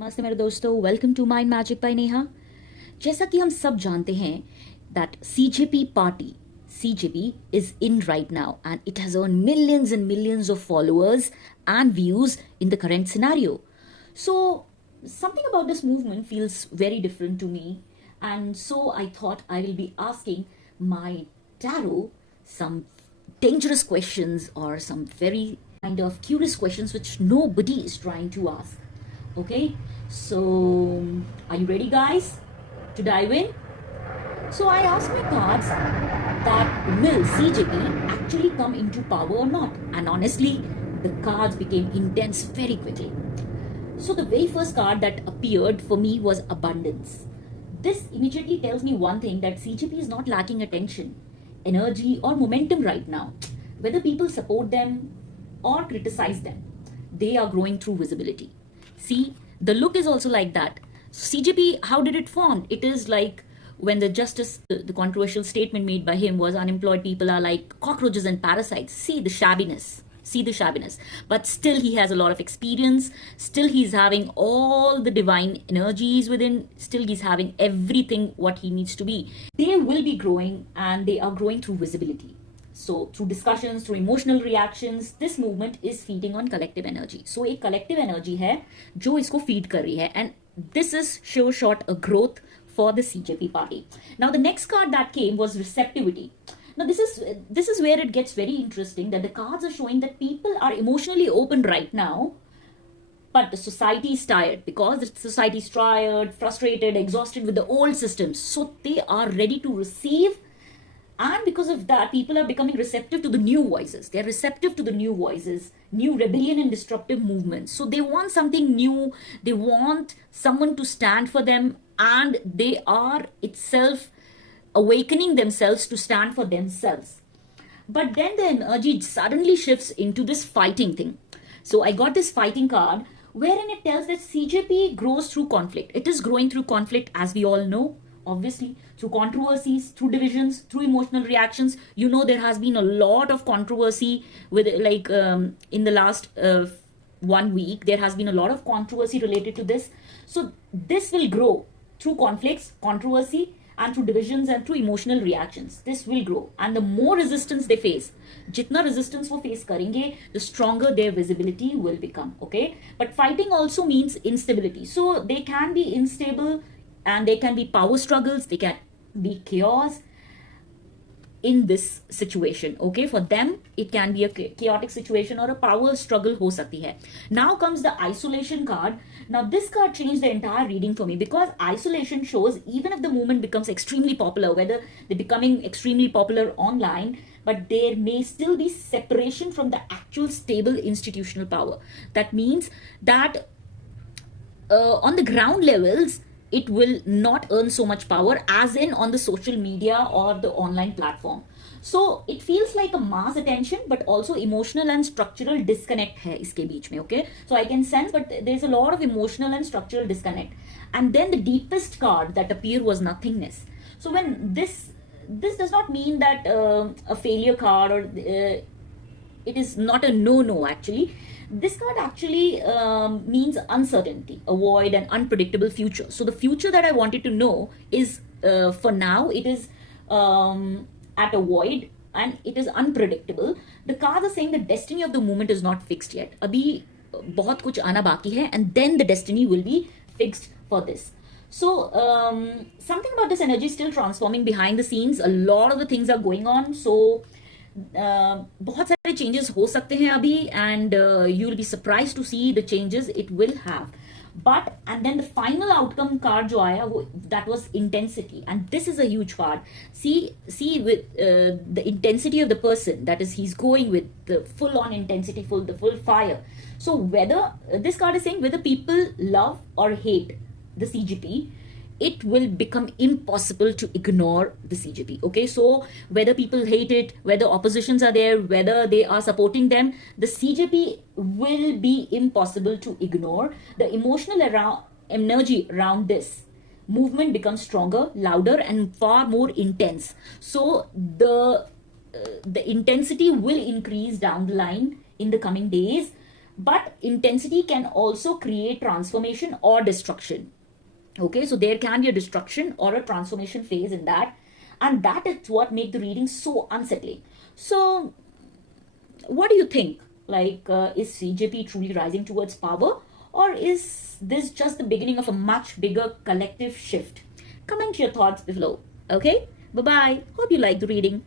नमस्ते मेरे दोस्तों, welcome to mind magic by Neha. जैसा कि हम सब जानते हैं that CJP party CJP is in right now and it has earned millions and millions of followers and views in the current scenario. So something about this movement feels very different to me, and so I thought I will be asking my tarot some dangerous questions or some very kind of curious questions which nobody is trying to ask. Okay, so are you ready, guys, to dive in? So I asked my cards that will CJP actually come into power or not? And honestly, the cards became intense very quickly. So the very first card that appeared for me was abundance. This immediately tells me one thing, that CJP is not lacking attention, energy, or momentum right now. Whether people support them or criticize them, they are growing through visibility. See, the look is also like that. CJP, how did it form? It is like when the justice, the controversial statement made by him was unemployed people are like cockroaches and parasites. See the shabbiness. See the shabbiness. But still, he has a lot of experience. Still, he's having all the divine energies within. Still, he's having everything what he needs to be. They will be growing, and they are growing through visibility. So through discussions, through emotional reactions, this movement is feeding on collective energy. So एक collective energy है जो इसको feed कर रही है, and this is sure shot a growth for the CJP party. Now the next card that came was receptivity. Now this is where it gets very interesting, that the cards are showing that people are emotionally open right now, but the society is tired, because the society is tired, frustrated, exhausted with the old systems. So they are ready to receive, and because of that, people are becoming receptive to the new voices. They're receptive to the new voices, new rebellion and disruptive movements. So they want something new. They want someone to stand for them, and they are itself awakening themselves to stand for themselves. But then the energy suddenly shifts into this fighting thing. So I got this fighting card wherein it tells that CJP grows through conflict. It is growing through conflict, as we all know, obviously, through controversies, through divisions, through emotional reactions. You know, there has been a lot of controversy with, like, in the last 1 week, there has been a lot of controversy related to this. So this will grow through conflicts, controversy, and through divisions and through emotional reactions. This will grow, and the more resistance they face, jitna resistance wo face karenge, the stronger their visibility will become. Okay, but fighting also means instability. So they can be unstable, and there can be power struggles, they can be chaos in this situation. Okay, for them it can be a chaotic situation or a power struggle ho sakti hai. Now comes the isolation card. Now this card changed the entire reading for me, because isolation shows even if the movement becomes extremely popular, whether they're becoming extremely popular online, but there may still be separation from the actual stable institutional power. That means that on the ground levels, it will not earn so much power as in on the social media or the online platform. So it feels like a mass attention, but also emotional and structural disconnect hai iske beech mein. Okay, so I can sense, but there's a lot of emotional and structural disconnect. And then the deepest card that appeared was nothingness. So when this does not mean that a failure card, or it is not a no actually. This card actually means uncertainty, a void, and unpredictable future. So the future that I wanted to know is, for now, it is at a void, and it is unpredictable. The cards are saying the destiny of the movement is not fixed yet. Abhi bahut kuch aana baki hai, and then the destiny will be fixed for this. So something about this energy is still transforming behind the scenes. A lot of the things are going on. So बहुत सारे changes हो सकते हैं अभी, and you will be surprise to see the changes it will have. But and then the final outcome card जो आया वो that was intensity, and this is a huge card. See with the intensity of the person, that is he is going with the full on intensity, the full fire. So whether this card is saying whether people love or hate the CJP, it will become impossible to ignore the CJP. Okay, so whether people hate it, whether oppositions are there, whether they are supporting them, the CJP will be impossible to ignore. The emotional energy around this movement becomes stronger, louder, and far more intense. So the intensity will increase down the line in the coming days. but intensity can also create transformation or destruction. Okay, so there can be a destruction or a transformation phase in that, and that is what make the reading so unsettling. So what do you think? Like, is CJP truly rising towards power, or is this just the beginning of a much bigger collective shift? Comment your thoughts below. Okay, bye bye. Hope you like the reading.